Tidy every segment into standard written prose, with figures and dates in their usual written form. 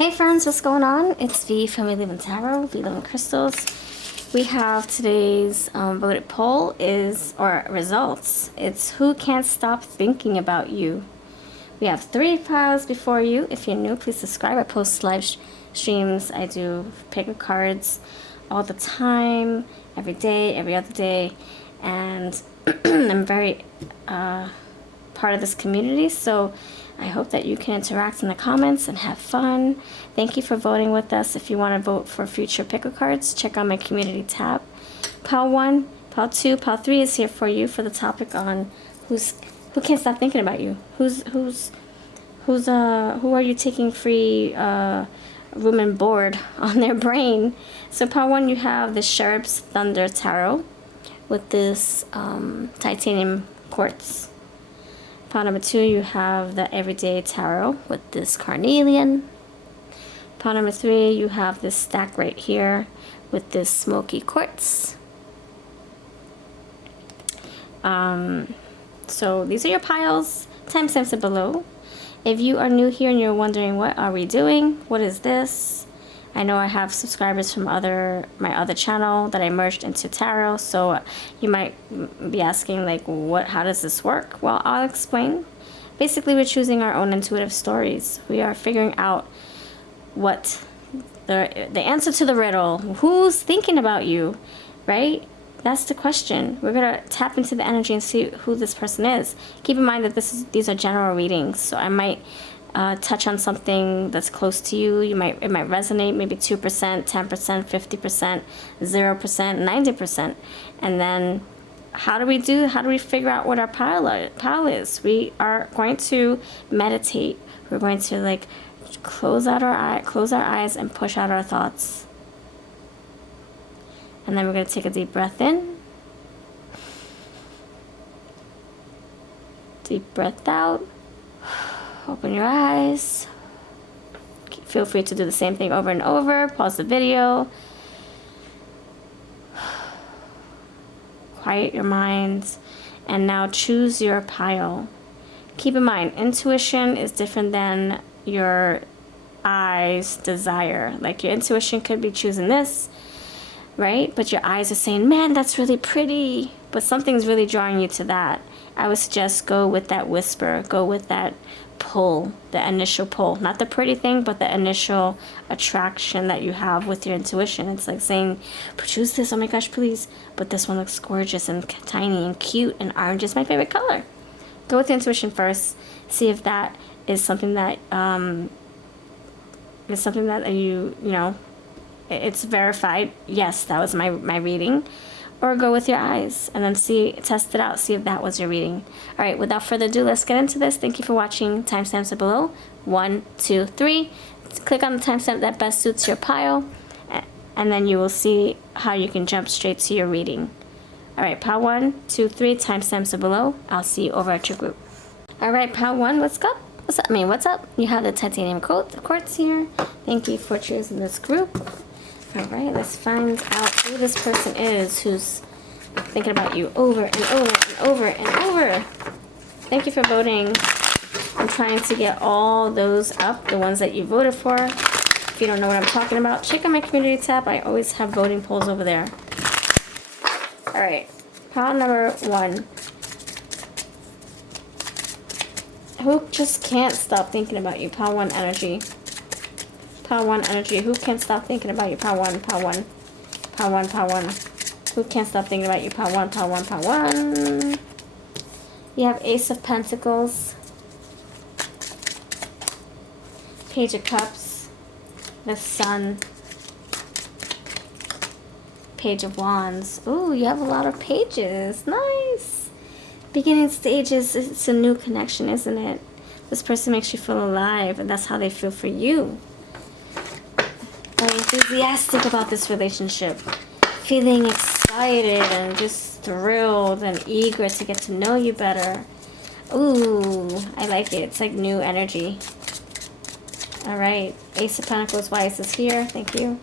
Hey friends, what's going on? It's V from VLoveCrystals. We have today's voted poll or results. It's who can't stop thinking about you. We have 3 piles before you. If you're new, please subscribe. I post live streams. I do pick cards all the time, every day, every other day, and I'm very part of this community, so I hope that you can interact in the comments and have fun. Thank you for voting with us. If you want to vote for future pickle cards, check out my community tab. Pile 1, Pile 2, Pile 3 is here for you for the topic on who can't stop thinking about you. Who are you taking free room and board on their brain? So Pile 1, you have the Sheriff's Thunder Tarot with this titanium quartz. Pile number 2, you have the Everyday Tarot with this carnelian. Pile number 3, you have this stack right here with this smoky quartz. So these are your piles. Timestamps are below. If you are new here and you're wondering what are we doing, what is this? I know I have subscribers from my other channel that I merged into tarot, so you might be asking like, how does this work? Well, I'll explain. Basically, we're choosing our own intuitive stories. We are figuring out what the answer to the riddle. Who's thinking about you, right? That's the question. We're gonna tap into the energy and see who this person is. Keep in mind that these are general readings, so I might touch on something that's close to you. It might resonate, maybe 2%, 10%, 50%, 0%, 90%. And then how do we figure out what our pile is? We are going to meditate. We're going to like close our eyes and push out our thoughts. And then we're going to take a deep breath in. Deep breath out. Open your eyes. Feel free to do the same thing over and over. Pause the video. Quiet your minds. And now choose your pile. Keep in mind, intuition is different than your eyes' desire. Like your intuition could be choosing this, right? But your eyes are saying, man, that's really pretty. But something's really drawing you to that. I would suggest go with that whisper. Go with that pull, the initial pull. Not the pretty thing, but the initial attraction that you have with your intuition. It's like saying, choose this, oh my gosh, please. But this one looks gorgeous and tiny and cute, and orange is my favorite color. Go with the intuition first. See if that is something that you know, it's verified. Yes, that was my reading. Or go with your eyes and then test it out, see if that was your reading. All right, without further ado, let's get into this. Thank you for watching. Timestamps are below. 1, 2, 3. Click on the timestamp that best suits your pile, and then you will see how you can jump straight to your reading. All right, pile 1, 2, 3. Timestamps are below. I'll see you over at your group. All right, pile 1, what's up? What's up? You have the titanium quartz here. Thank you for choosing this group. All right, let's find out who this person is who's thinking about you over and over and over and over. Thank you for voting. I'm trying to get all those up, the ones that you voted for. If you don't know what I'm talking about, check out my community tab. I always have voting polls over there. All right, pile number 1. Who just can't stop thinking about you? Pile 1 energy. Pile 1 energy. Who can't stop thinking about you? Pile 1, Pile 1. Pile 1, Pile 1. Who can't stop thinking about you? Pile 1, Pile 1, Pile 1. You have Ace of Pentacles. Page of Cups. The Sun. Page of Wands. Ooh, you have a lot of pages. Nice. Beginning stages, it's a new connection, isn't it? This person makes you feel alive, and that's how they feel for you. Very enthusiastic about this relationship, feeling excited and just thrilled and eager to get to know you better. Ooh, I like it. It's like new energy. All right, Ace of Pentacles, why is this here? Thank you.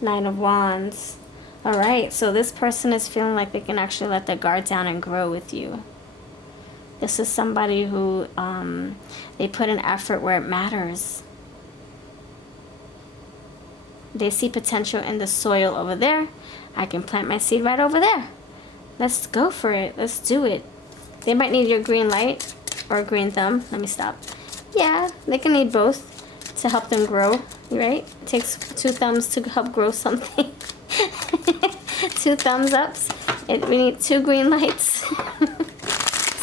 9 of Wands. All right, so this person is feeling like they can actually let their guard down and grow with you. This is somebody who they put an effort where it matters. They see potential in the soil over there. I can plant my seed right over there. Let's go for it. Let's do it. They might need your green light or green thumb. Let me stop. Yeah, they can need both to help them grow, right? It takes 2 thumbs to help grow something. 2 thumbs ups. We need 2 green lights.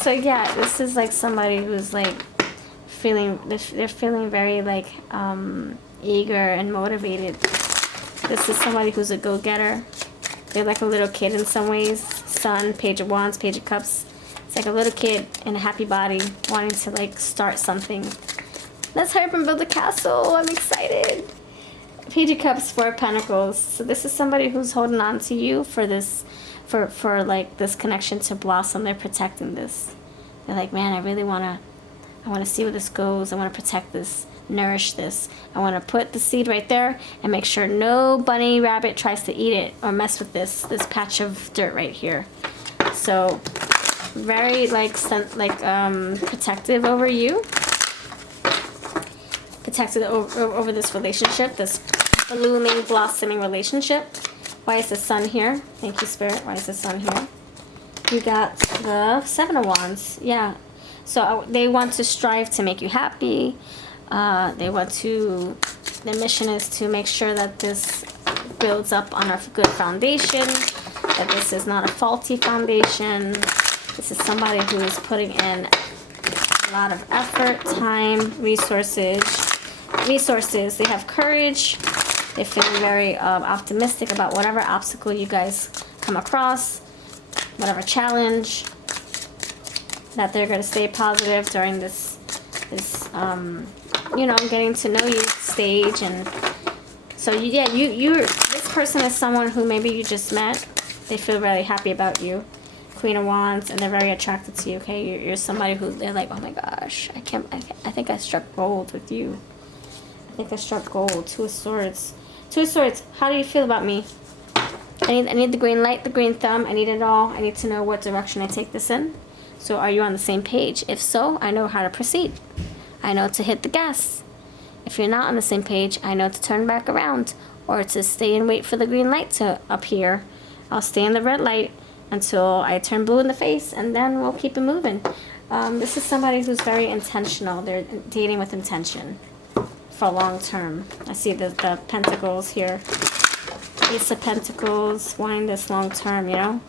So yeah, this is like somebody who's like feeling, they're feeling very like eager and motivated. This is somebody who's a go-getter. They're like a little kid in some ways. Sun, Page of Wands, Page of Cups. It's like a little kid in a happy body wanting to like start something. Let's hurry up and build a castle. I'm excited. Page of Cups, 4 of Pentacles. So this is somebody who's holding on to you for this, for like this connection to blossom. They're protecting this. They're like, man, I really I want to see where this goes. I want to protect this, nourish this. I want to put the seed right there and make sure no bunny rabbit tries to eat it or mess with this patch of dirt right here. So very like protective over you, protected over this relationship, this blooming, blossoming relationship. Why is the Sun here? Thank you, Spirit. Why is the Sun here? You got the 7 of Wands. Yeah. So they want to strive to make you happy. They want to, their mission is to make sure that this builds up on a good foundation, that this is not a faulty foundation. This is somebody who is putting in a lot of effort, time, resources. They have courage. They're feeling very optimistic about whatever obstacle you guys come across, whatever challenge, that they're going to stay positive during this you know, getting to know you stage. And so this person is someone who maybe you just met. They feel really happy about you. Queen of Wands, and they're very attracted to you. Okay, you're somebody who they're like, oh my gosh, I think I struck gold with you. I think I struck gold. 2 of Swords. 2 of Swords. How do you feel about me? I need the green light, the green thumb. I need it all. I need to know what direction I take this in. So are you on the same page? If so, I know how to proceed. I know to hit the gas. If you're not on the same page, I know to turn back around or to stay and wait for the green light to appear. I'll stay in the red light until I turn blue in the face, and then we'll keep it moving. This is somebody who's very intentional. They're dating with intention for long term. I see the pentacles here. Ace of Pentacles, wanting this long term, you know.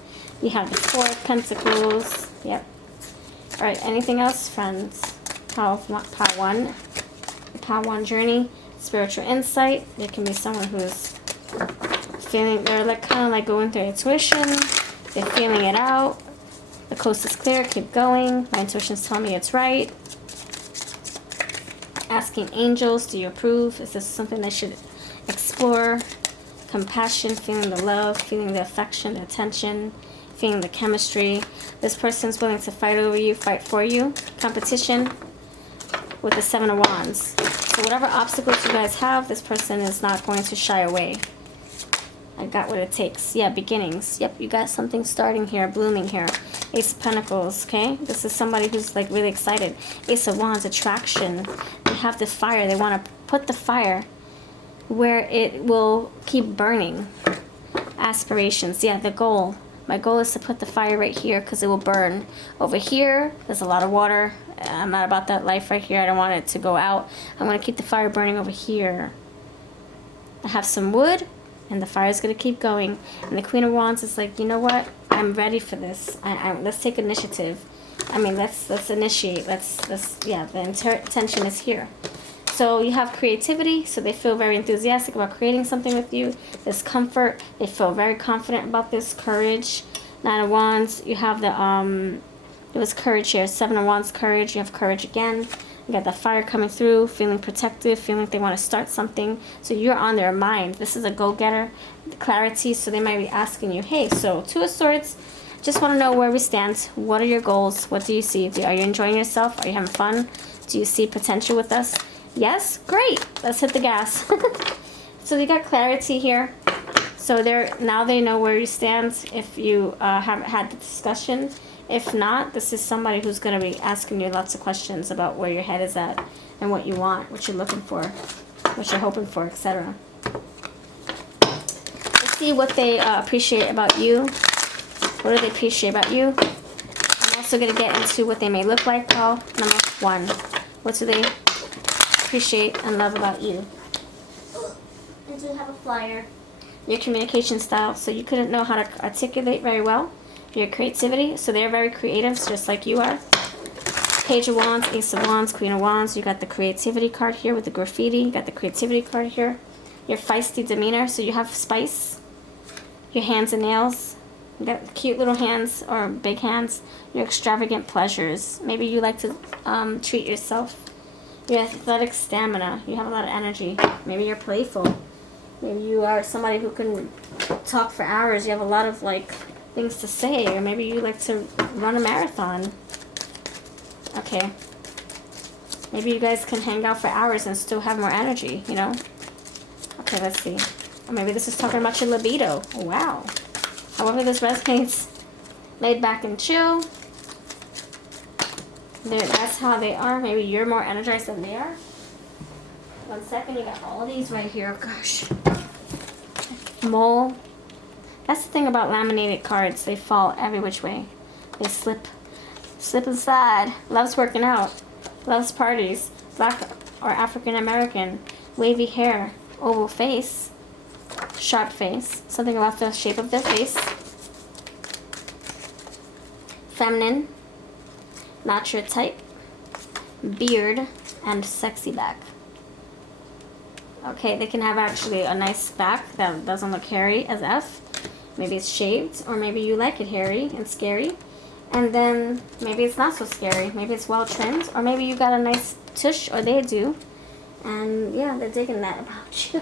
You have the 4 of Pentacles. Yep. All right, anything else, friends? Power 1. The Power 1 journey. Spiritual insight. There can be someone who's feeling, they're like kind of like going through intuition. They're feeling it out. The coast is clear. Keep going. My intuition's telling me it's right. Asking angels, do you approve? Is this something they should explore? Compassion, feeling the love, feeling the affection, the attention, feeling the chemistry. This person's willing to fight over you, fight for you. Competition with the 7 of Wands. So whatever obstacles you guys have, this person is not going to shy away. I got what it takes. Yeah, beginnings. Yep, you got something starting here, blooming here. Ace of Pentacles, okay? This is somebody who's like really excited. Ace of Wands, attraction. They have the fire. They want to put the fire where it will keep burning. Aspirations. Yeah, the goal. My goal is to put the fire right here because it will burn. Over here, there's a lot of water. I'm not about that life right here. I don't want it to go out. I want to keep the fire burning over here. I have some wood, and the fire is going to keep going. And the Queen of Wands is like, you know what? I'm ready for this. Let's take initiative. I mean, let's initiate. Yeah, the intention is here. So you have creativity, so they feel very enthusiastic about creating something with you. There's comfort. They feel very confident about this. Courage. 9 of Wands. You have the, it was courage here. 7 of Wands, courage. You have courage again. You got that fire coming through, feeling protective, feeling like they want to start something. So you're on their mind. This is a go-getter. Clarity, so they might be asking you, hey, so 2 of Swords, just want to know where we stand. What are your goals? What do you see? Are you enjoying yourself? Are you having fun? Do you see potential with us? Yes? Great. Let's hit the gas. So you got clarity here. So now they know where you stand if you haven't had the discussion. If not, this is somebody who's going to be asking you lots of questions about where your head is at and what you want, what you're looking for, what you're hoping for, etc. see what they appreciate about you. What do they appreciate about you? I'm also going to get into what they may look like. Call number 1. What do they appreciate and love about you? I do have a flyer. Your communication style. So you couldn't know how to articulate very well. Your creativity. So they're very creative, just like you are. Page of Wands, Ace of Wands, Queen of Wands. You got the creativity card here with the graffiti. You got the creativity card here. Your feisty demeanor. So you have spice. Your hands and nails. You got cute little hands or big hands. Your extravagant pleasures. Maybe you like to treat yourself. Your athletic stamina. You have a lot of energy. Maybe you're playful. Maybe you are somebody who can talk for hours. You have a lot of like things to say. Or maybe you like to run a marathon. Okay. Maybe you guys can hang out for hours and still have more energy, you know? Okay, let's see. Or maybe this is talking about your libido. Oh, wow. However this resonates, laid back and chill. That's how they are. Maybe you're more energized than they are. 1 second, you got all these right here. Gosh. Mole. That's the thing about laminated cards. They fall every which way. They slip inside. Loves working out. Loves parties. Black or African American. Wavy hair. Oval face. Sharp face. Something about the shape of their face. Feminine. Match your type. Beard. And sexy back. Okay, they can have actually a nice back that doesn't look hairy as F. Maybe it's shaved, or maybe you like it hairy and scary. And then maybe it's not so scary. Maybe it's well trimmed, or maybe you got a nice tush, or they do. And yeah, they're digging that about you.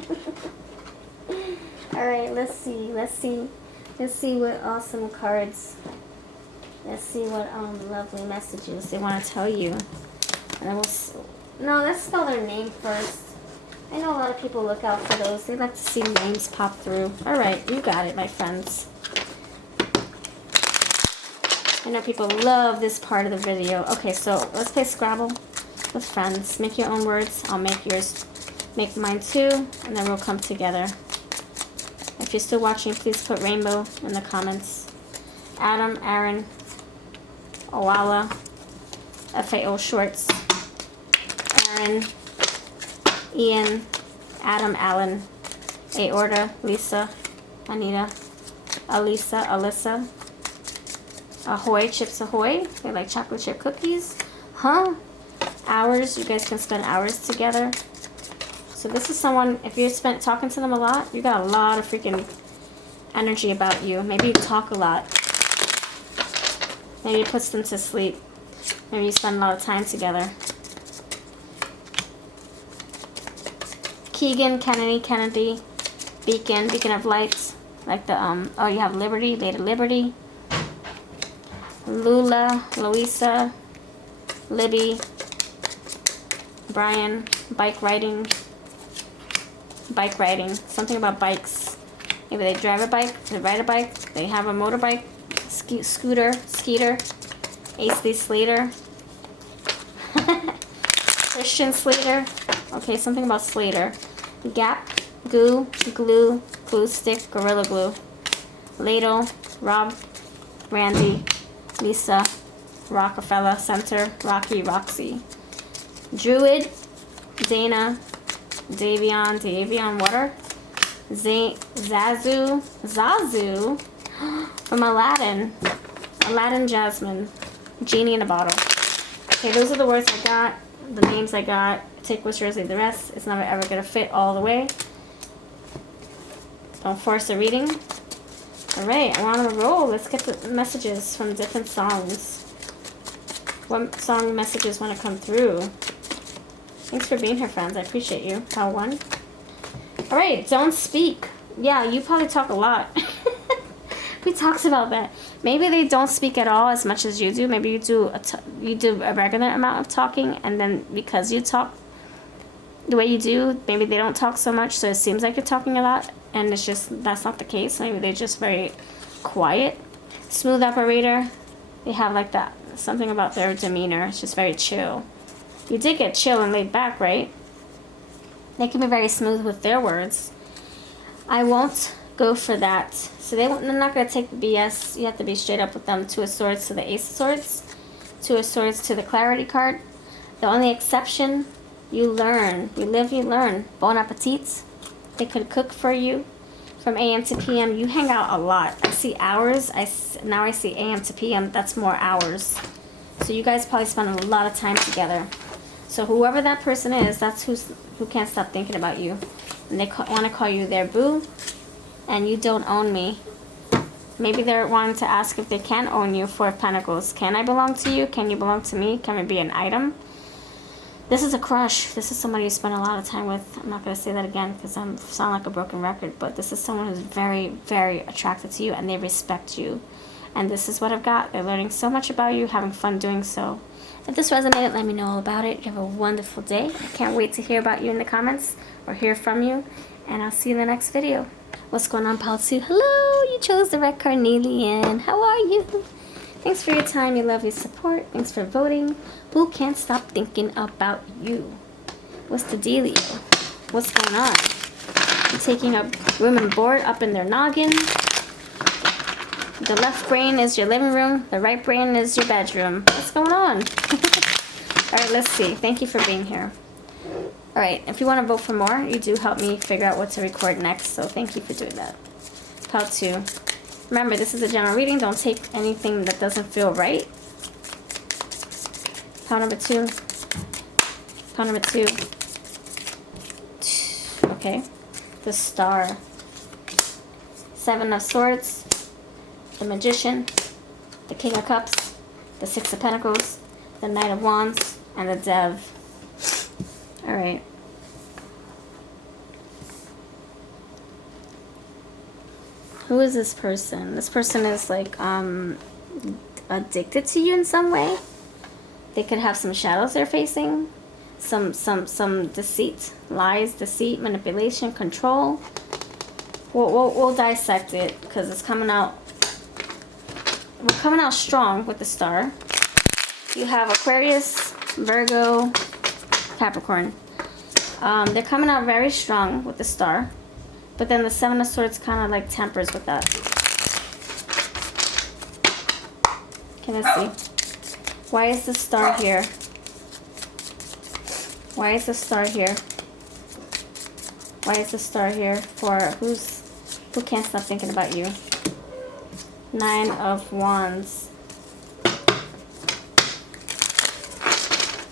All right, let's see what awesome cards. Let's see what lovely messages they want to tell you. And then let's spell their name first. I know a lot of people look out for those. They like to see names pop through. All right, you got it, my friends. I know people love this part of the video. Okay, so let's play Scrabble with friends. Make your own words. I'll make yours. Make mine too, and then we'll come together. If you're still watching, please put rainbow in the comments. Adam, Aaron, Owala, FAO Shorts, Aaron, Ian, Adam, Allen, Aorta, Lisa, Anita, Alisa, Alyssa, Ahoy, Chips Ahoy. They like chocolate chip cookies. Huh? Hours. You guys can spend hours together. So this is someone, if you spent talking to them a lot, you got a lot of freaking energy about you. Maybe you talk a lot. Maybe it puts them to sleep. Maybe you spend a lot of time together. Keegan, Kennedy, Beacon of Lights. Like the, oh, you have Liberty, Lady Liberty. Lula, Louisa, Libby, Brian, bike riding, something about bikes. Maybe they drive a bike, they ride a bike, they have a motorbike, Skeeter, Ashley Slater, Christian Slater. Okay, something about Slater. Gap, Goo, Glue, Glue Stick, Gorilla Glue. Ladle, Rob, Randy, Lisa, Rockefeller Center, Rocky, Roxy. Druid, Dana, Davion Water, Zazu from Aladdin Jasmine, Genie in a Bottle. Okay, those are the words I got, the names I got. Take what's yours, leave the rest. It's never ever gonna fit all the way. Don't force a reading. Alright, I want to roll. Let's get the messages from different songs. What song messages want to come through? Thanks for being here, friends. I appreciate you. Pile 1. Alright, don't speak. Yeah, you probably talk a lot. We talked about that. Maybe they don't speak at all as much as you do. Maybe you do a regular amount of talking, and then because you talk the way you do, maybe they don't talk so much, so it seems like you're talking a lot, and it's just, that's not the case. Maybe they're just very quiet. Smooth operator. They have like that, something about their demeanor. It's just very chill. You did get chill and laid back, right? They can be very smooth with their words. I won't go for that. So they're not going to take the BS. You have to be straight up with them. Two of Swords to the Ace of Swords. Two of Swords to the Clarity card. The only exception, you learn. You live, you learn. Bon appetit. They could cook for you from AM to PM. You hang out a lot. I see hours. Now I see AM to PM. That's more hours. So you guys probably spend a lot of time together. So whoever that person is, that's who can't stop thinking about you. And they want to call you their boo. And you don't own me. Maybe they're wanting to ask if they can own you. Four of Pentacles. Can I belong to you? Can you belong to me? Can we be an item? This is a crush. This is somebody you spend a lot of time with. I'm not going to say that again because I sound like a broken record. But this is someone who's very, very attracted to you. And they respect you. And this is what I've got. They're learning so much about you. Having fun doing so. If this resonated, let me know all about it. You have a wonderful day. I can't wait to hear about you in the comments. Or hear from you. And I'll see you in the next video. What's going on, pal 2? Hello, you chose the red carnelian. How are you? Thanks for your time, your love, your support. Thanks for voting. Who can't stop thinking about you? What's the dealio? What's going on? You're taking up room and board up in their noggin. The left brain is your living room. The right brain is your bedroom. What's going on? Alright, let's see. Thank you for being here. Alright, if you want to vote for more, you do help me figure out what to record next, so thank you for doing that. Pile 2. Remember, this is a general reading. Don't take anything that doesn't feel right. Pile number 2. Pile number 2. Okay. The Star. Seven of Swords. The Magician. The King of Cups. The Six of Pentacles. The Knight of Wands. And the Dev. Alright. Who is this person? This person is like addicted to you in some way. They could have some shadows they're facing. Some deceit, lies, deceit, manipulation, control. We'll dissect it because it's coming out. We're coming out strong with the Star. You have Aquarius, Virgo, Capricorn. They're coming out very strong with the Star. But then the Seven of Swords kind of like tempers with that. Okay, let's see. Why is the Star here? Why is the Star here? Why is the Star here for who can't stop thinking about you? Nine of Wands.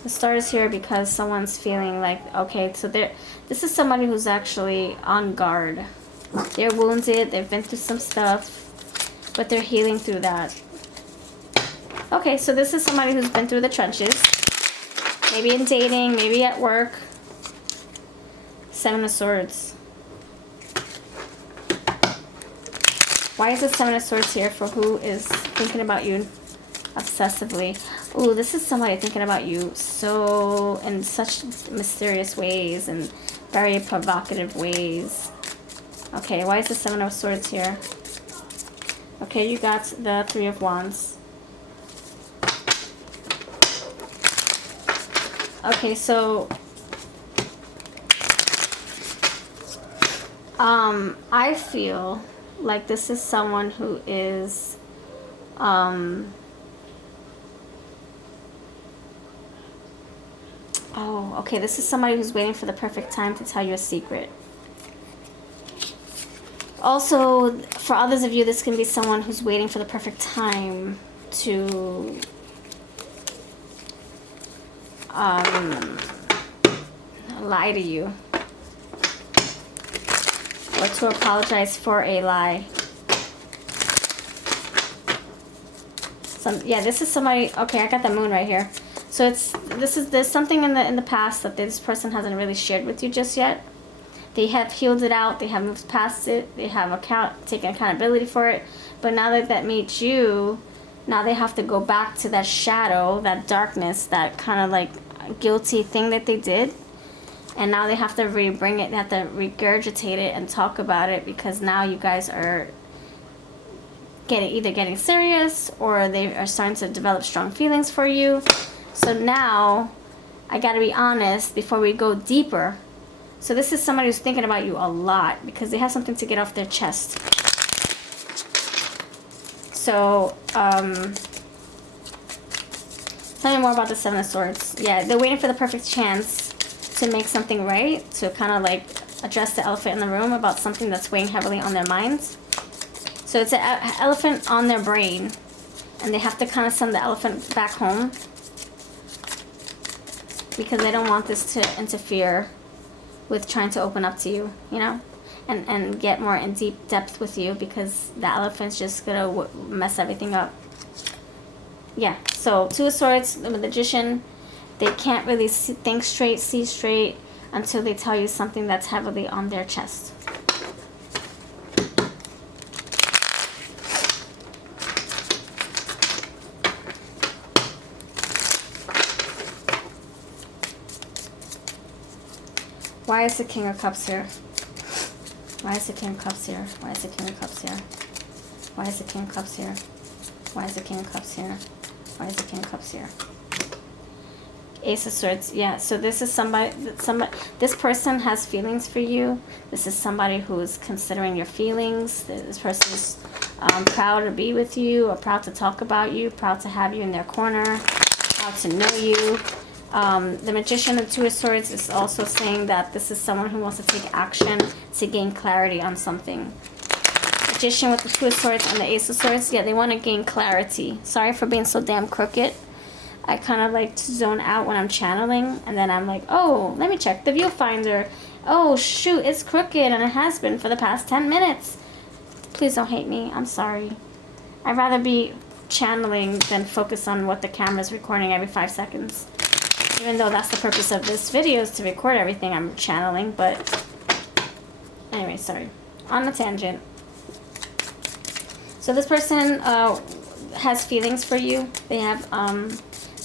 The Star is here because someone's feeling like, okay, so this is somebody who's actually on guard. They're wounded, they've been through some stuff, but they're healing through that. Okay, so this is somebody who's been through the trenches. Maybe in dating, maybe at work. Seven of Swords. Why is the Seven of Swords here for who is thinking about you obsessively? Ooh, this is somebody thinking about you so in such mysterious ways and very provocative ways. Okay, why is the Seven of Swords here? Okay, you got the Three of Wands. Okay, so I feel like this is someone who is oh, okay, this is somebody who's waiting for the perfect time to tell you a secret. Also, for others of you, this can be someone who's waiting for the perfect time to lie to you. Or to apologize for a lie. Yeah, this is somebody. Okay, I got the Moon right here. So there's something in the past that this person hasn't really shared with you just yet. They have healed it out. They have moved past it. They have taken accountability for it. But now that that made you, now they have to go back to that shadow, that darkness, that kind of like guilty thing that they did. And now they have to bring it. They have to regurgitate it and talk about it because now you guys are either getting serious or they are starting to develop strong feelings for you. So now, I gotta be honest, before we go deeper, So this is somebody who's thinking about you a lot because they have something to get off their chest. So, tell me more about the Seven of Swords. Yeah, they're waiting for the perfect chance to make something right, to kind of like address the elephant in the room about something that's weighing heavily on their minds. So it's an elephant on their brain, and they have to kind of send the elephant back home because they don't want this to interfere with trying to open up to you, you know, and get more in deep depth with you, because the elephant's just gonna mess everything up. Yeah, so Two of Swords, the Magician, they can't really think straight, see straight until they tell you something that's heavily on their chest. Why is the King of Cups here? Why is the King of Cups here? Why is the King of Cups here? Why is the King of Cups here? Why is the King of Cups here? Why is the King of Cups here? Ace of Swords. Yeah, so this is somebody, this person has feelings for you. This is somebody who is considering your feelings. This person is proud to be with you, or proud to talk about you, proud to have you in their corner, proud to know you. The Magician of Two of Swords is also saying that this is someone who wants to take action to gain clarity on something. Magician with the Two of Swords and the Ace of Swords, yeah, they want to gain clarity. Sorry for being so damn crooked. I kind of like to zone out when I'm channeling, and then I'm like, oh, let me check the viewfinder. Oh, shoot, it's crooked, and it has been for the past 10 minutes. Please don't hate me. I'm sorry. I'd rather be channeling than focus on what the camera's recording every 5 seconds. Even though that's the purpose of this video, is to record everything I'm channeling, but anyway, sorry. On the tangent. So this person has feelings for you. They have,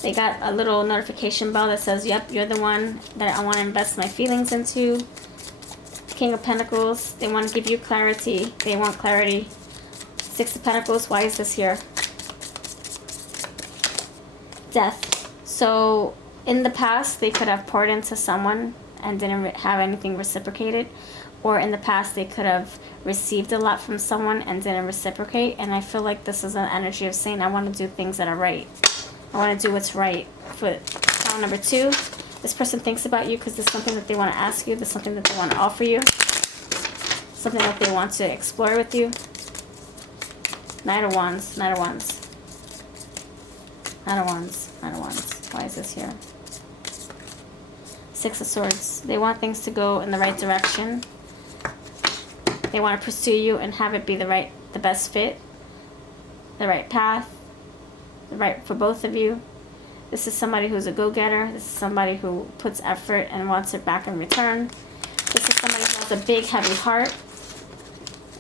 they got a little notification bell that says, yep, you're the one that I want to invest my feelings into. King of Pentacles, they want to give you clarity. They want clarity. Six of Pentacles, why is this here? Death. So in the past, they could have poured into someone and didn't have anything reciprocated. Or in the past, they could have received a lot from someone and didn't reciprocate. And I feel like this is an energy of saying, I want to do things that are right. I want to do what's right. For power number 2, this person thinks about you because there's something that they want to ask you. There's something that they want to offer you. Something that they want to explore with you. Knight of Wands, Knight of Wands. Knight of Wands, Knight of Wands. Why is this here? Six of Swords. They want things to go in the right direction. They want to pursue you and have it be the best fit, the right path, the right for both of you. This is somebody who's a go-getter. This is somebody who puts effort and wants it back in return. This is somebody who has a big, heavy heart.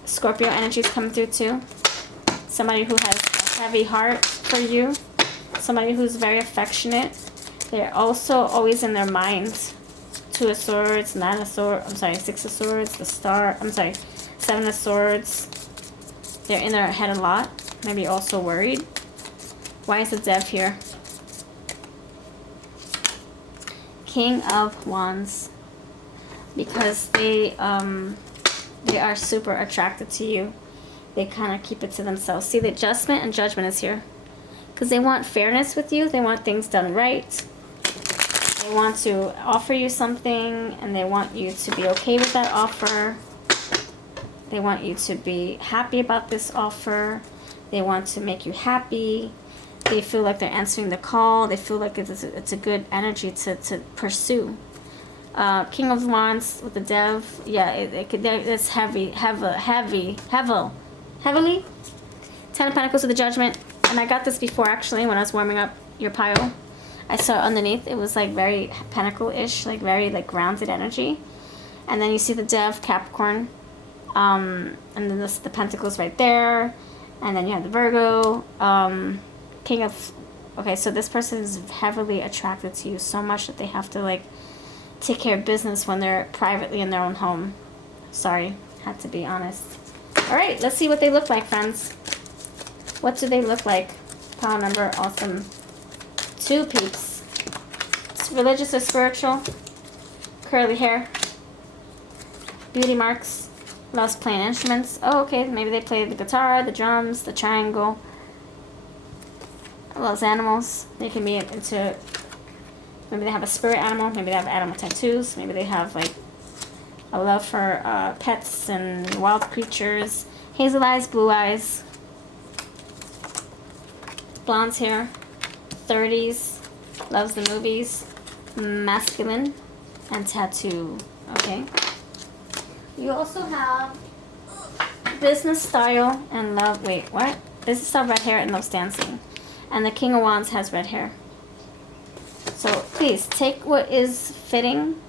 Scorpio energy is coming through too. Somebody who has a heavy heart for you. Somebody who's very affectionate. They're also always in their minds. Two of Swords, Nine of Swords, I'm sorry, Six of Swords, the Star, I'm sorry, Seven of Swords. They're in their head a lot. Maybe also worried. Why is the Dev here? King of Wands. Because they are super attracted to you. They kind of keep it to themselves. See, the Adjustment and Judgment is here. Because they want fairness with you. They want things done right. They want to offer you something, and they want you to be okay with that offer. They want you to be happy about this offer. They want to make you happy. They feel like they're answering the call. They feel like it's a good energy to pursue. King of Wands with the Dev. Yeah, it's heavily. Ten of Pentacles with the Judgment. And I got this before, actually, when I was warming up your pile. I saw underneath, it was like very pentacle-ish, like very like grounded energy. And then you see the Dev, Capricorn. And then the Pentacles right there. And then you have the Virgo. King of... Okay, so this person is heavily attracted to you so much that they have to like take care of business when they're privately in their own home. Sorry, had to be honest. Alright, let's see what they look like, friends. What do they look like? Pile number, awesome. 2 peeps. It's religious or spiritual. Curly hair. Beauty marks. Loves playing instruments. Oh, okay. Maybe they play the guitar, the drums, the triangle. Loves animals. They can be into... Maybe they have a spirit animal. Maybe they have animal tattoos. Maybe they have, like, a love for pets and wild creatures. Hazel eyes, blue eyes. Blonde hair. 30s. Loves the movies. Masculine. And tattoo. Okay. You also have business style and love. Wait, what? Business style, red hair, and loves dancing. And the King of Wands has red hair. So please take what is fitting.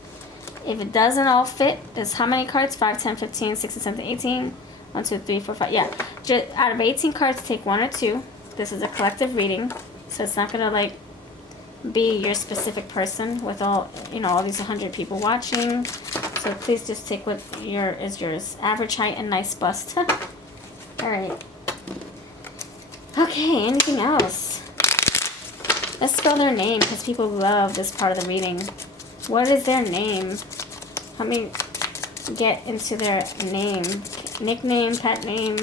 If it doesn't all fit, there's how many cards? 5, 10, 15, 16, 17, 18. 1, 2, 3, 4, 5. Yeah. Just out of 18 cards, take 1 or 2. This is a collective reading. So it's not going to, like, be your specific person with all, you know, all these 100 people watching. So please just take what is yours. Average height and nice bust. Alright. Okay, anything else? Let's spell their name because people love this part of the reading. What is their name? Let me get into their name. Nickname, pet name.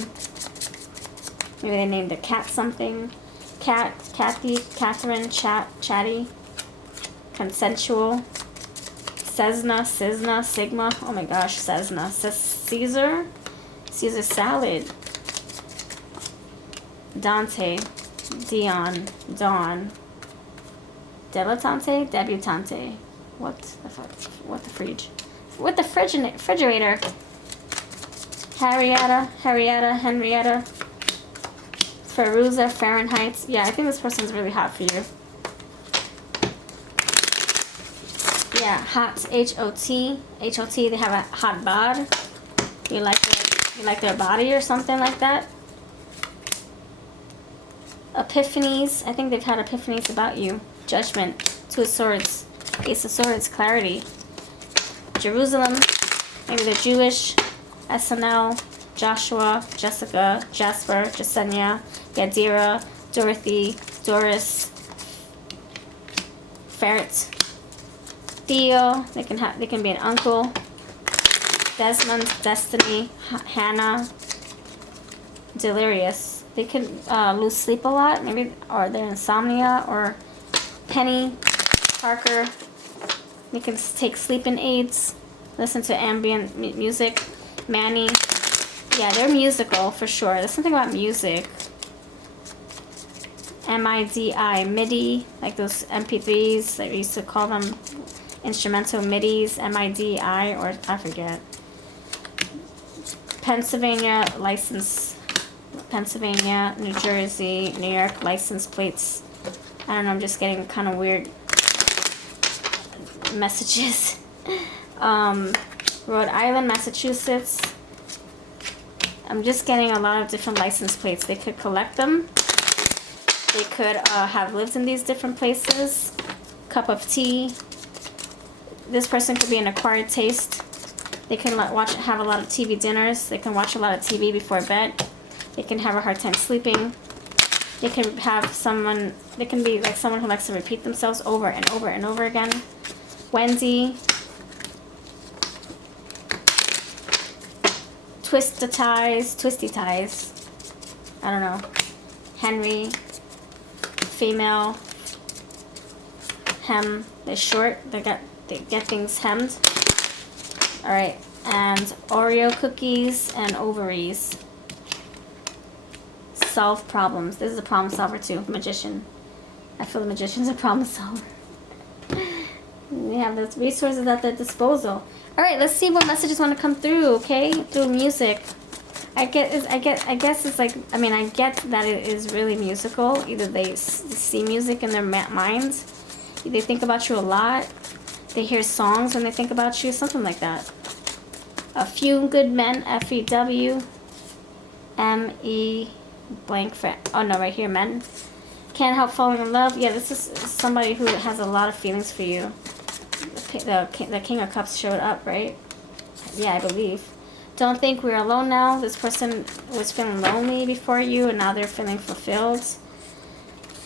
Maybe they named their cat something. Cat, Kathy, Catherine, Chatty, Consensual, Cessna, Sigma. Oh my gosh, Cessna. Caesar Salad. Dante, Dion, Dawn. Debutante. What the fuck? What the fridge? What the refrigerator? Henrietta. Feruza, Fahrenheit. Yeah, I think this person's really hot for you. Yeah, hot. H-O-T. H-O-T. They have a hot bod. You like their body or something like that. Epiphanies. I think they've had epiphanies about you. Judgment. Two of Swords. Ace of Swords. Clarity. Jerusalem. Maybe they're Jewish. SNL. Joshua. Jessica. Jasper. Jasenia. Yadira. Dorothy. Doris. Ferret. Theo. They can be an uncle. Desmond. Destiny. Hannah. Delirious. They could lose sleep a lot, maybe, or they're insomnia. Or Penny. Parker. They can take sleeping aids. Listen to ambient music. Manny. Yeah, they're musical for sure. There's something about music. M-I-D-I. MIDI. Like those MP3s. Like we used to call them instrumental MIDIs. M-I-D-I. Or I forget. Pennsylvania license. Pennsylvania, New Jersey, New York license plates. I don't know, I'm just getting kind of weird messages. Rhode Island, Massachusetts. I'm just getting a lot of different license plates. They could collect them. They could have lived in these different places. Cup of tea. This person could be an acquired taste. They can have a lot of TV dinners. They can watch a lot of TV before bed. They can have a hard time sleeping. They can have someone, they can be like someone who likes to repeat themselves over and over and over again. Wendy. Twisty ties. I don't know. Henry. Female. Hem. They're short. They get things hemmed. Alright. And Oreo cookies and ovaries. Solve problems. This is a problem solver too. Magician. I feel the magician's a problem solver. They have those resources at their disposal. Alright, let's see what messages want to come through, okay? Through music. I guess it's like, I mean, I get that it is really musical. Either they see music in their minds. They think about you a lot. They hear songs when they think about you. Something like that. A few good men. F-E-W. M-E... blank for, oh no, right here, men. Can't help falling in love. Yeah, this is somebody who has a lot of feelings for you. The King of Cups showed up, right? Yeah, I believe. Don't think we're alone now. This person was feeling lonely before you, and now they're feeling fulfilled.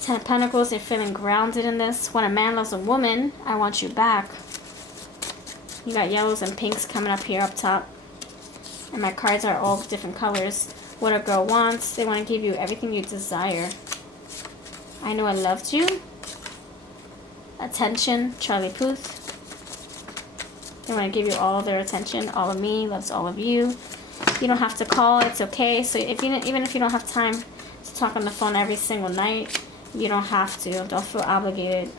Ten of Pentacles, they're feeling grounded in this. When a man loves a woman, I want you back. You got yellows and pinks coming up here up top. And my cards are all different colors. What a girl wants. They want to give you everything you desire. I know I loved you. Attention, Charlie Puth. They want to give you all of their attention. All of me loves all of you. You don't have to call. It's okay. So if you, even if you don't have time to talk on the phone every single night, you don't have to. Don't feel obligated.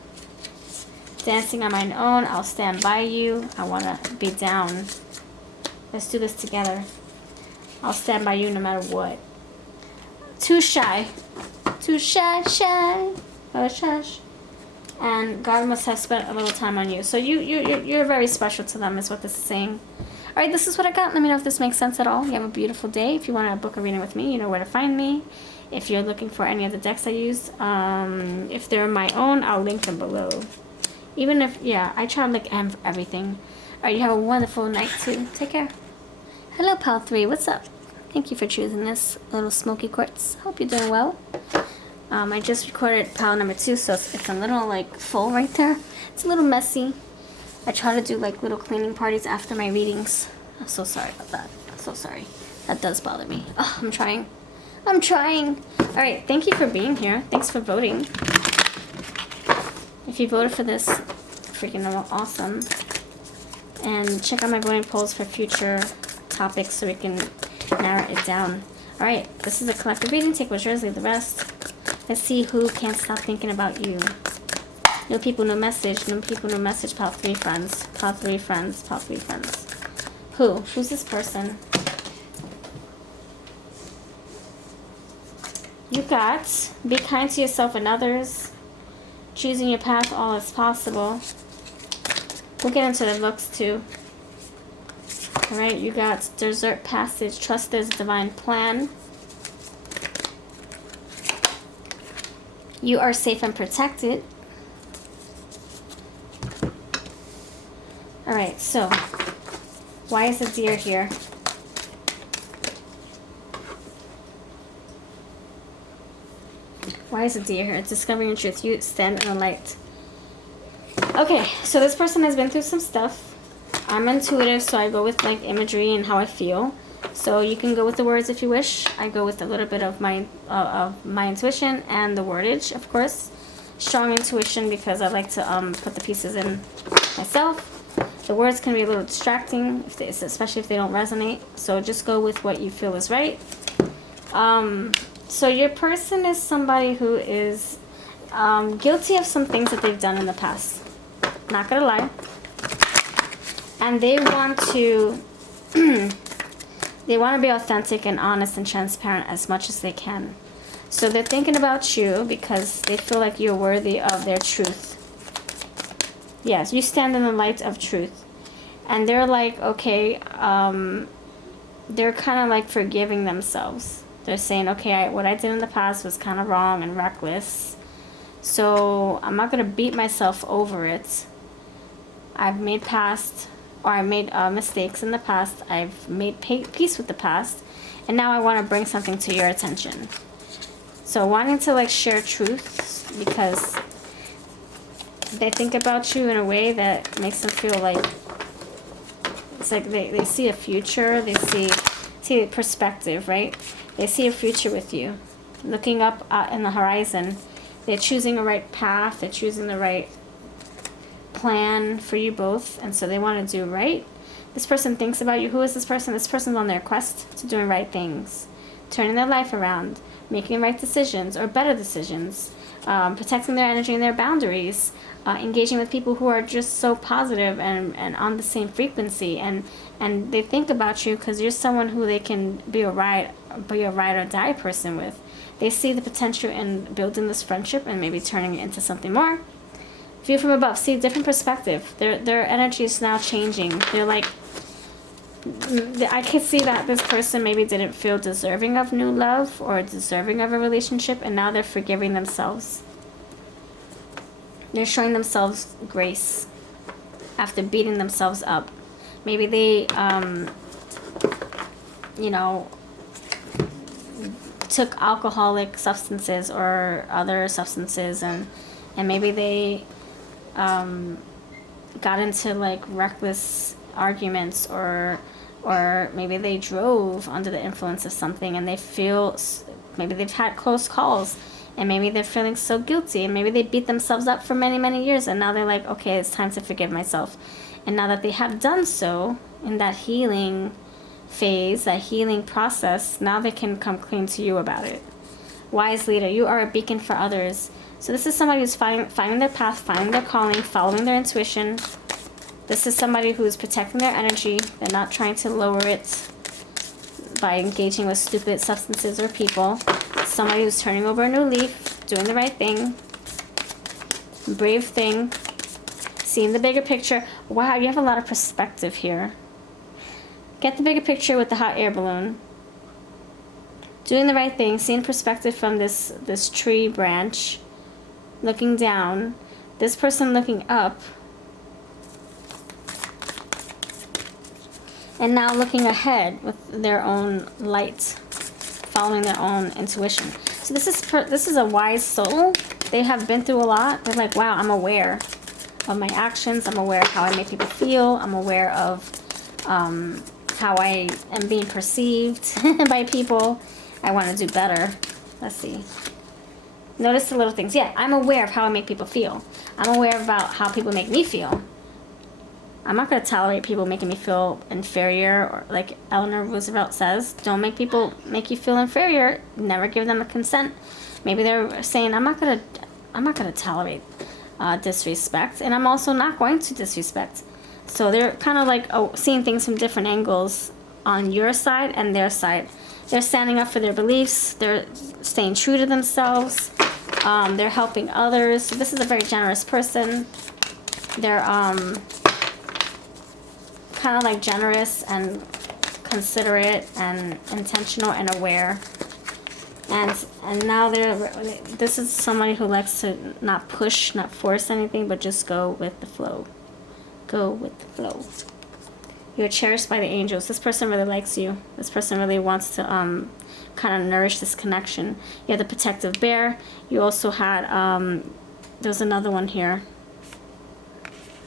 Dancing on my own. I'll stand by you. I want to be down. Let's do this together. I'll stand by you no matter what. Too shy. Too shy. Oh, shush. And God must have spent a little time on you. So you're very special to them is what this is saying. All right, this is what I got. Let me know if this makes sense at all. You have a beautiful day. If you want to book a reading with me, you know where to find me. If you're looking for any of the decks I use, if they're my own, I'll link them below. Even if, yeah, I try to link everything. All right, you have a wonderful night too. Take care. Hello, Pal 3. What's up? Thank you for choosing this little smoky quartz. Hope you're doing well. I just recorded pile number 2, so it's a little like full right there. It's a little messy. I try to do like little cleaning parties after my readings. I'm so sorry about that. I'm so sorry. That does bother me. Oh, I'm trying. I'm trying. Alright, thank you for being here. Thanks for voting. If you voted for this, freaking awesome. And check out my voting polls for future topics so we can narrow it down. Alright, this is a collective reading. Take what's yours, leave the rest. Let's see who can't stop thinking about you. No people, no message. No people, no message. Pile 3 friends. Pile 3 friends. Pile 3 friends. Who? Who's this person? You got be kind to yourself and others. Choosing your path all as possible. We'll get into the looks too. Alright, you got desert passage. Trust there's a divine plan. You are safe and protected. Alright, so why is the deer here? Why is the deer here? It's discovering your truth. You stand in the light. Okay, so this person has been through some stuff. I'm intuitive, so I go with like imagery and how I feel. So you can go with the words if you wish. I go with a little bit of my intuition and the wordage, of course. Strong intuition because I like to put the pieces in myself. The words can be a little distracting, especially if they don't resonate. So just go with what you feel is right. So your person is somebody who is guilty of some things that they've done in the past. Not gonna lie. And they want to they want to be authentic and honest and transparent as much as they can. So they're thinking about you because they feel like you're worthy of their truth. Yes, you stand in the light of truth. And they're like, okay, they're kind of like forgiving themselves. They're saying, okay, what I did in the past was kind of wrong and reckless. So I'm not going to beat myself over it. I've made mistakes in the past. I've made peace with the past. And now I want to bring something to your attention. So wanting to like share truth because they think about you in a way that makes them feel like it's like they see a future. They see perspective, right? They see a future with you. Looking up in the horizon. They're choosing the right path. They're choosing the right plan for you both, and so they want to do right. This person thinks about you. Who is this person? This person's on their quest to doing right things, turning their life around, making right decisions or better decisions, protecting their energy and their boundaries, engaging with people who are just so positive and on the same frequency, and they think about you because you're someone who they can be a ride or die person with. They see the potential in building this friendship and maybe turning it into something more. View from above, see a different perspective. Their energy is now changing. They're like, I can see that this person maybe didn't feel deserving of new love or deserving of a relationship, and now they're forgiving themselves. They're showing themselves grace after beating themselves up. Maybe they, took alcoholic substances or other substances, and maybe they got into like reckless arguments or Or maybe they drove under the influence of something and they feel, maybe they've had close calls, and maybe they're feeling so guilty, and maybe they beat themselves up for many, many years, and now they're like, okay, it's time to forgive myself. And now that they have done so, in that healing phase, that healing process, now they can come clean to you about it. Wise leader, you are a beacon for others. So this is somebody who's finding their path, finding their calling, following their intuition. This is somebody who's protecting their energy. They're not trying to lower it by engaging with stupid substances or people. Somebody who's turning over a new leaf, doing the right thing, brave thing, seeing the bigger picture. Wow, you have a lot of perspective here. Get the bigger picture with the hot air balloon. Doing the right thing, seeing perspective from this tree branch, looking down, this person looking up, and now looking ahead with their own light, following their own intuition. So this is a wise soul. They have been through a lot. They're like, wow, I'm aware of my actions. I'm aware of how I make people feel. I'm aware of how I am being perceived by people. I want to do better. Let's see. Notice the little things. Yeah, I'm aware of how I make people feel. I'm aware about how people make me feel. I'm not going to tolerate people making me feel inferior, or like Eleanor Roosevelt says, don't make people make you feel inferior. Never give them a consent. Maybe they're saying, I'm not going to tolerate disrespect, and I'm also not going to disrespect. So they're kind of like seeing things from different angles on your side and their side. They're standing up for their beliefs. They're staying true to themselves. They're helping others. So this is a very generous person. They're kind of like generous and considerate and intentional and aware. And now this is somebody who likes to not push, not force anything, but just go with the flow. Go with the flow. You're cherished by the angels. This person really likes you. This person really wants to kind of nourish this connection. You have the protective bear. You also had, there's another one here.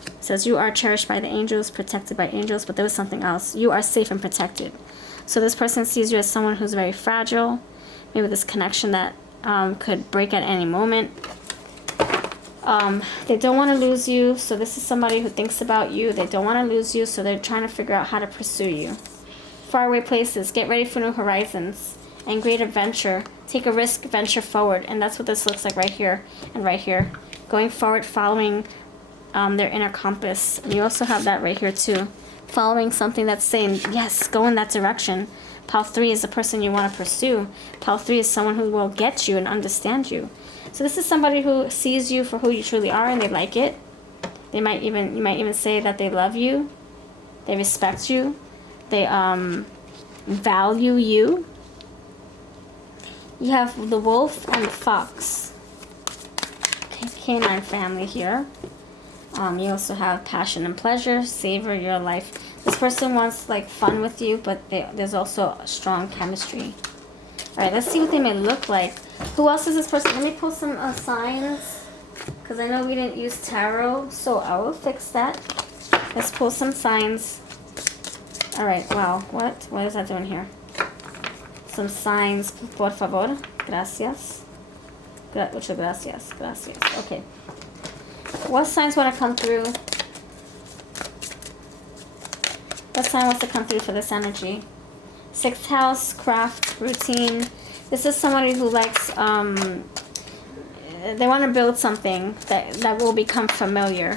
It says you are cherished by the angels, protected by angels, but there was something else. You are safe and protected. So this person sees you as someone who's very fragile. Maybe this connection that could break at any moment. They don't want to lose you, so this is somebody who thinks about you. They don't want to lose you, so they're trying to figure out how to pursue you. Faraway places, get ready for new horizons and great adventure. Take a risk, venture forward, and that's what this looks like right here and right here. Going forward, following their inner compass. And you also have that right here too. Following something that's saying, yes, go in that direction. Pile 3 is the person you want to pursue. Pile 3 is someone who will get you and understand you. So this is somebody who sees you for who you truly are, and they like it. You might even say that they love you. They respect you. They value you. You have the wolf and the fox. Canine family here. You also have passion and pleasure. Savor your life. This person wants like fun with you, but there's also a strong chemistry. All right, let's see what they may look like. Who else is this person? Let me pull some signs, because I know we didn't use tarot, so I will fix that. Let's pull some signs. All right, wow, what is that doing here? Some signs, por favor. Gracias. Muchas gracias. Gracias. Okay. What signs want to come through? What sign wants to come through for this energy? 6th house, craft, routine. This is somebody who likes, they want to build something that will become familiar.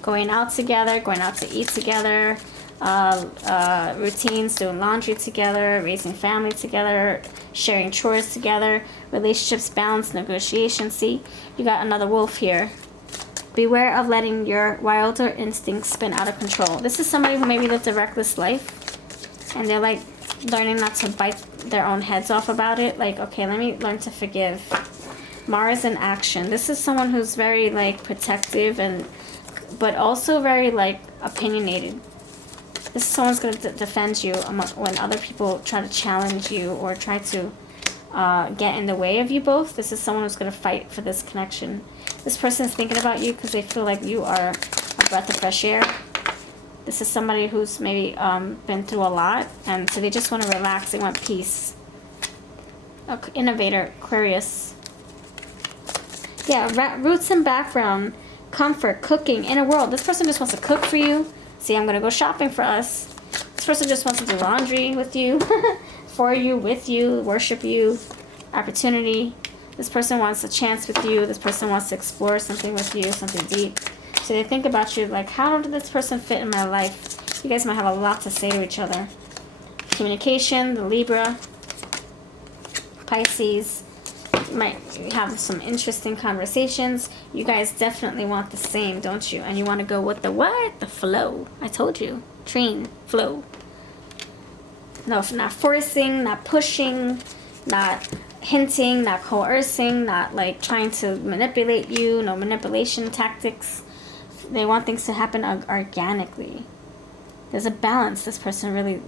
Going out together, going out to eat together, routines, doing laundry together, raising family together, sharing chores together, relationships, balance, negotiation. See, you got another wolf here. Beware of letting your wilder instincts spin out of control. This is somebody who maybe lived a reckless life, and they're like learning not to bite their own heads off about it. Like, okay, let me learn to forgive. Mars in action. This is someone who's very like protective but also very like opinionated. This is someone's going to defend you when other people try to challenge you or try to get in the way of you both. This is someone who's going to fight for this connection. This person is thinking about you because they feel like you are a breath of fresh air. This is somebody who's maybe been through a lot, and so they just want to relax. They want peace. Innovator, Aquarius. Yeah, roots and background, comfort, cooking, inner world. This person just wants to cook for you. See, I'm going to go shopping for us. This person just wants to do laundry with you, for you, with you, worship you, opportunity. This person wants a chance with you. This person wants to explore something with you, something deep. So they think about you like, how did this person fit in my life? You guys might have a lot to say to each other. Communication, the Libra, Pisces. You might have some interesting conversations. You guys definitely want the same, don't you? And you want to go with the what? The flow. I told you. Train, flow. No, not forcing, not pushing, not hinting, not coercing, not like trying to manipulate you. No manipulation tactics. They want things to happen organically. There's a balance this person really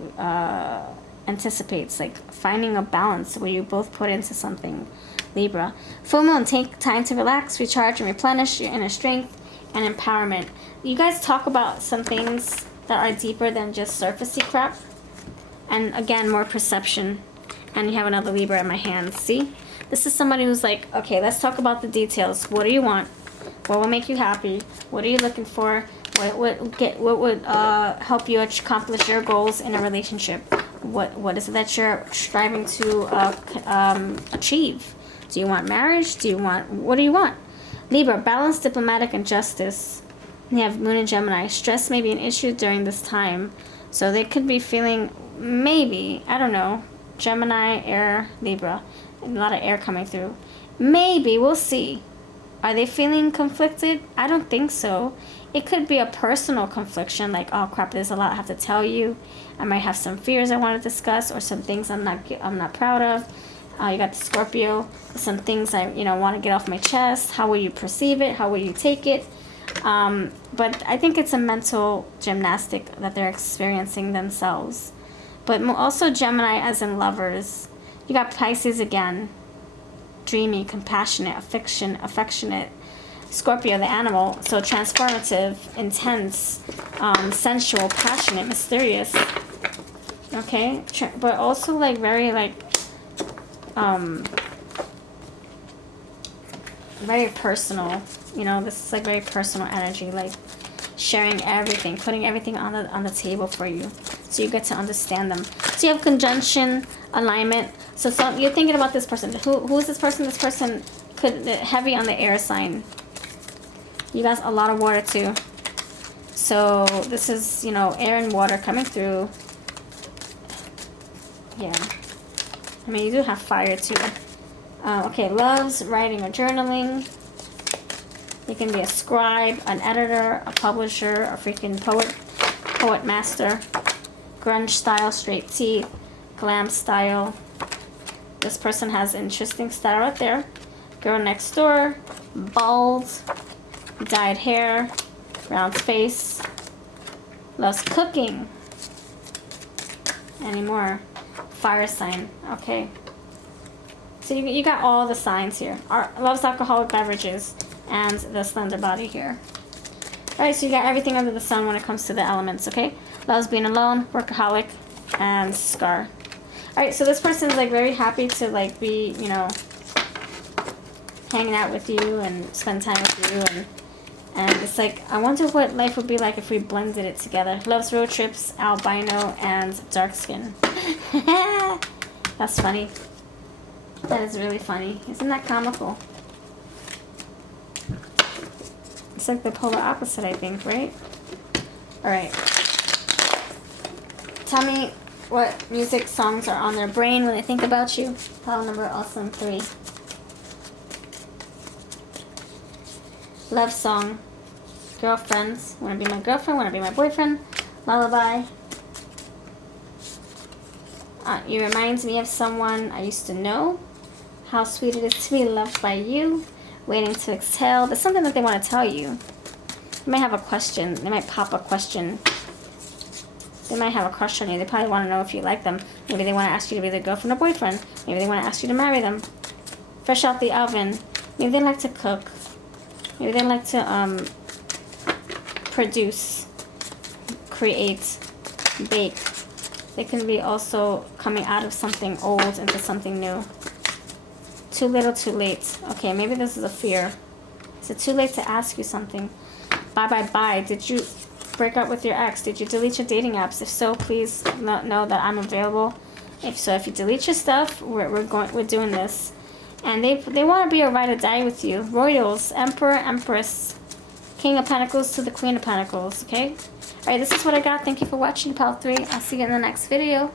anticipates, like finding a balance where you both put into something. Libra. Full moon, take time to relax, recharge, and replenish your inner strength and empowerment. You guys talk about some things that are deeper than just surfacey crap. And again, more perception. And you have another Libra in my hands. See? This is somebody who's like, okay, let's talk about the details. What do you want? What will make you happy? What are you looking for? What would help you accomplish your goals in a relationship? What is it that you're striving to achieve? Do you want marriage? What do you want? Libra, balance, diplomatic, and justice. You have Moon and Gemini. Stress may be an issue during this time. So they could be feeling, maybe, I don't know, Gemini, air, Libra. A lot of air coming through. Maybe, we'll see. Are they feeling conflicted? I don't think so. It could be a personal confliction, like, oh crap, there's a lot I have to tell you. I might have some fears I want to discuss, or some things I'm not proud of. You got the Scorpio, some things I want to get off my chest. How will you perceive it? How will you take it? But I think it's a mental gymnastic that they're experiencing themselves. But also Gemini as in lovers. You got Pisces again. Dreamy, compassionate, affectionate. Scorpio, the animal. So transformative, intense, sensual, passionate, mysterious. Okay? But also like very like... very personal, this is like very personal energy, like sharing everything, putting everything on the table for you, so you get to understand them. So you have conjunction, alignment. So you're thinking about this person. Who is this person? This person could heavy on the air sign. You guys a lot of water too. So this is air and water coming through. Yeah. I mean, you do have fire too. Okay, loves, writing or journaling. You can be a scribe, an editor, a publisher, a freaking poet master. Grunge style, straight teeth, glam style. This person has interesting style right there. Girl next door, bald, dyed hair, round face. Loves cooking. Any more? Fire sign. Okay. So you got all the signs here. Loves alcoholic beverages and the slender body here. Alright, so you got everything under the sun when it comes to the elements, okay? Loves being alone, workaholic, and scar. Alright, so this person's like very happy to like be, hanging out with you and spend time with you, and it's like, I wonder what life would be like if we blended it together. Loves road trips, albino, and dark skin. That's funny. That is really funny. Isn't that comical? It's like the polar opposite, I think, right? Alright. Tell me what music songs are on their brain when they think about you. Pile number awesome 3. Love song. Girlfriends. Wanna be my girlfriend? Wanna be my boyfriend? Lullaby. You remind me of someone I used to know. How sweet it is to be loved by you. Waiting to exhale. There's something that they want to tell you. They might have a question. They might pop a question. They might have a crush on you. They probably want to know if you like them. Maybe they want to ask you to be their girlfriend or boyfriend. Maybe they want to ask you to marry them. Fresh out the oven. Maybe they like to cook. Maybe they like to produce. create, bake. They can be also coming out of something old into something new. Too little, too late. Okay, maybe this is a fear. Is it too late to ask you something? Bye, bye, bye. Did you break up with your ex? Did you delete your dating apps? If so, please know that I'm available. If so, if you delete your stuff, we're doing this. And they want to be a ride or die with you. Royals, Emperor, Empress, King of Pentacles to the Queen of Pentacles. Okay. All right. This is what I got. Thank you for watching, Pile 3. I'll see you in the next video.